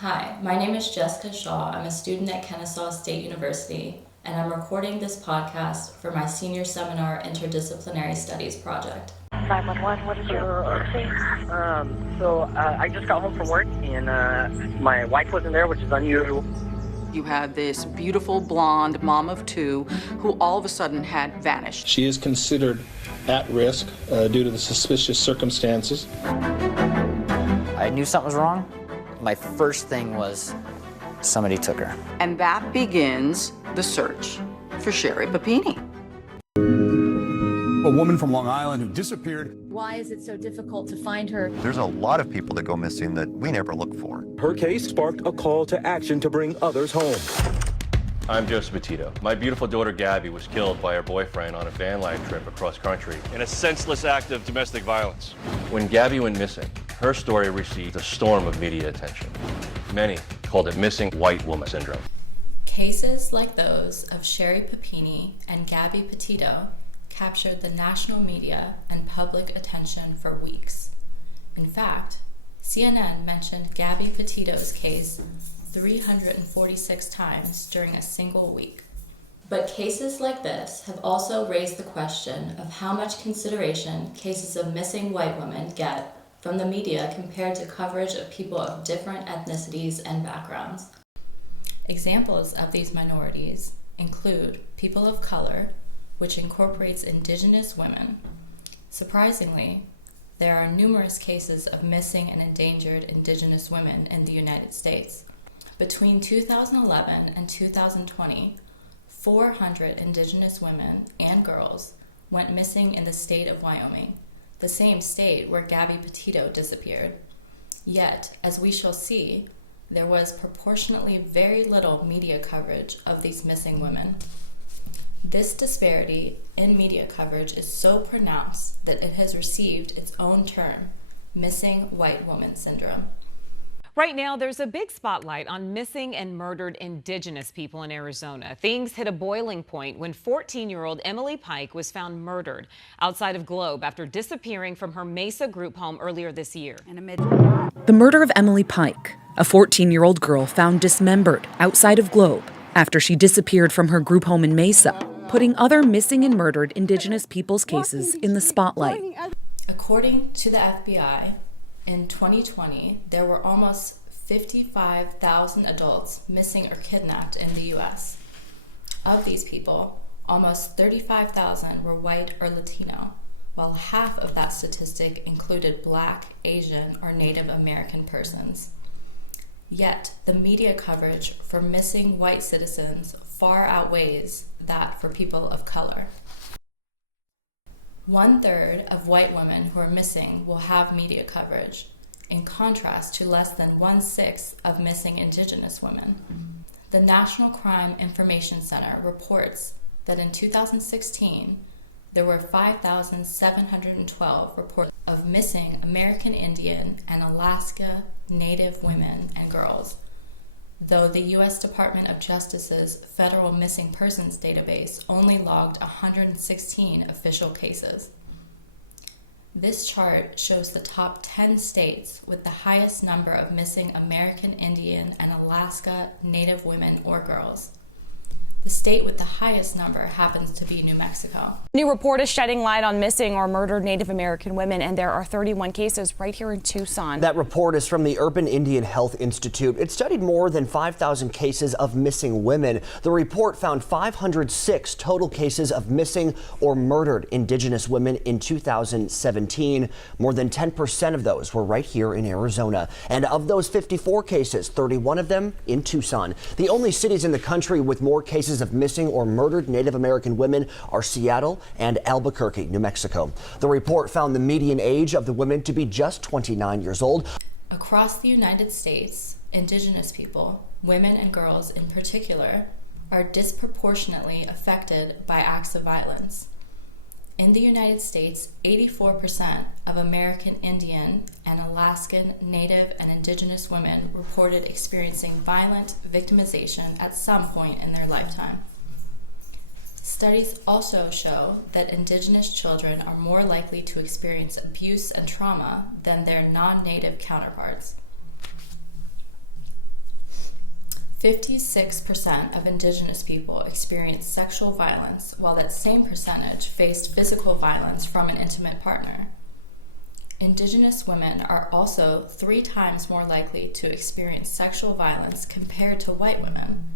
Hi, my name is Jessica Shaw. I'm a student at Kennesaw State University, and I'm recording this podcast for my senior seminar Interdisciplinary Studies project. 911, what is your emergency? I just got home from work, and my wife wasn't there, which is unusual. You had this beautiful blonde mom of two who all of a sudden had vanished. She is considered at risk due to the suspicious circumstances. I knew something was wrong. My first thing was somebody took her. And that begins the search for Sherry Papini. A woman from Long Island who disappeared. Why is it so difficult to find her? There's a lot of people that go missing that we never look for. Her case sparked a call to action to bring others home. I'm Joseph Petito. My beautiful daughter Gabby was killed by her boyfriend on a van life trip across country in a senseless act of domestic violence. When Gabby went missing, her story received a storm of media attention. Many called it missing white woman syndrome. Cases like those of Sherry Papini and Gabby Petito captured the national media and public attention for weeks. In fact, CNN mentioned Gabby Petito's case 346 times during a single week. But cases like this have also raised the question of how much consideration cases of missing white women get from the media compared to coverage of people of different ethnicities and backgrounds. Examples of these minorities include people of color, which incorporates Indigenous women. Surprisingly, there are numerous cases of missing and endangered Indigenous women in the United States. Between 2011 and 2020, 400 Indigenous women and girls went missing in the state of Wyoming, the same state where Gabby Petito disappeared. Yet, as we shall see, there was proportionately very little media coverage of these missing women. This disparity in media coverage is so pronounced that it has received its own term, missing white woman syndrome. Right now, there's a big spotlight on missing and murdered Indigenous people in Arizona. Things hit a boiling point when 14-year-old Emily Pike was found murdered outside of Globe after disappearing from her Mesa group home earlier this year. The murder of Emily Pike, a 14-year-old girl found dismembered outside of Globe after she disappeared from her group home in Mesa, putting other missing and murdered Indigenous people's cases in the spotlight. According to the FBI, in 2020, there were almost 55,000 adults missing or kidnapped in the U.S. Of these people, almost 35,000 were white or Latino, while half of that statistic included Black, Asian, or Native American persons. Yet, the media coverage for missing white citizens far outweighs that for people of color. 1/3 of white women who are missing will have media coverage, in contrast to less than 1/6 of missing Indigenous women. The National Crime Information Center reports that in 2016, there were 5,712 reports of missing American Indian and Alaska Native women and girls, though the U.S. Department of Justice's Federal Missing Persons database only logged 116 official cases. This chart shows the top 10 states with the highest number of missing American Indian and Alaska Native women or girls. The state with the highest number happens to be New Mexico. New report is shedding light on missing or murdered Native American women, and there are 31 cases right here in Tucson. That report is from the Urban Indian Health Institute. It studied more than 5,000 cases of missing women. The report found 506 total cases of missing or murdered Indigenous women in 2017. More than 10% of those were right here in Arizona. And of those 54 cases, 31 of them in Tucson. The only cities in the country with more cases of missing or murdered Native American women are Seattle and Albuquerque, New Mexico. The report found the median age of the women to be just 29 years old. Across the United States, Indigenous people, women and girls in particular, are disproportionately affected by acts of violence. In the United States, 84% of American Indian and Alaskan Native and Indigenous women reported experiencing violent victimization at some point in their lifetime. Studies also show that Indigenous children are more likely to experience abuse and trauma than their non-Native counterparts. 56% of Indigenous people experienced sexual violence, while that same percentage faced physical violence from an intimate partner. Indigenous women are also 3 times more likely to experience sexual violence compared to white women.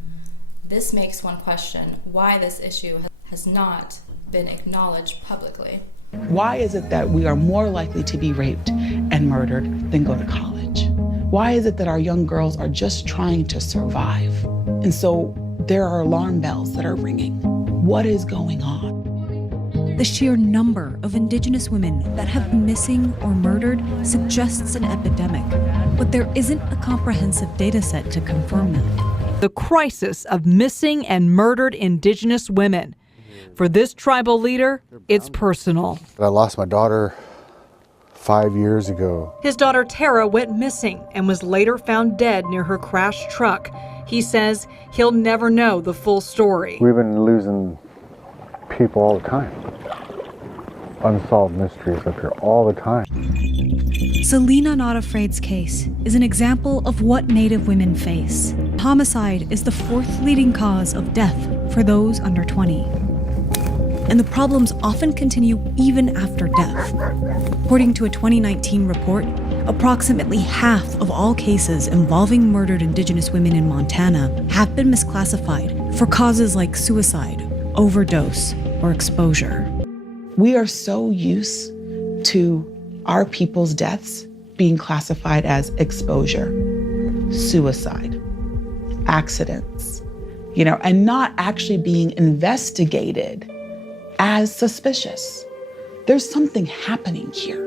This makes one question why this issue has not been acknowledged publicly. Why is it that we are more likely to be raped and murdered than go to college? Why is it that our young girls are just trying to survive? And so there are alarm bells that are ringing. What is going on? The sheer number of Indigenous women that have been missing or murdered suggests an epidemic, but there isn't a comprehensive data set to confirm that. The crisis of missing and murdered Indigenous women. For this tribal leader, it's personal. I lost my daughter 5 years ago. His daughter Tara went missing and was later found dead near her crashed truck. He says he'll never know the full story. We've been losing people all the time. Unsolved mysteries up here all the time. Selena Not Afraid's case is an example of what Native women face. Homicide is the 4th leading cause of death for those under 20. And the problems often continue even after death. According to a 2019 report, approximately half of all cases involving murdered Indigenous women in Montana have been misclassified for causes like suicide, overdose, or exposure. We are so used to our people's deaths being classified as exposure, suicide, accidents, and not actually being investigated as suspicious. There's something happening here.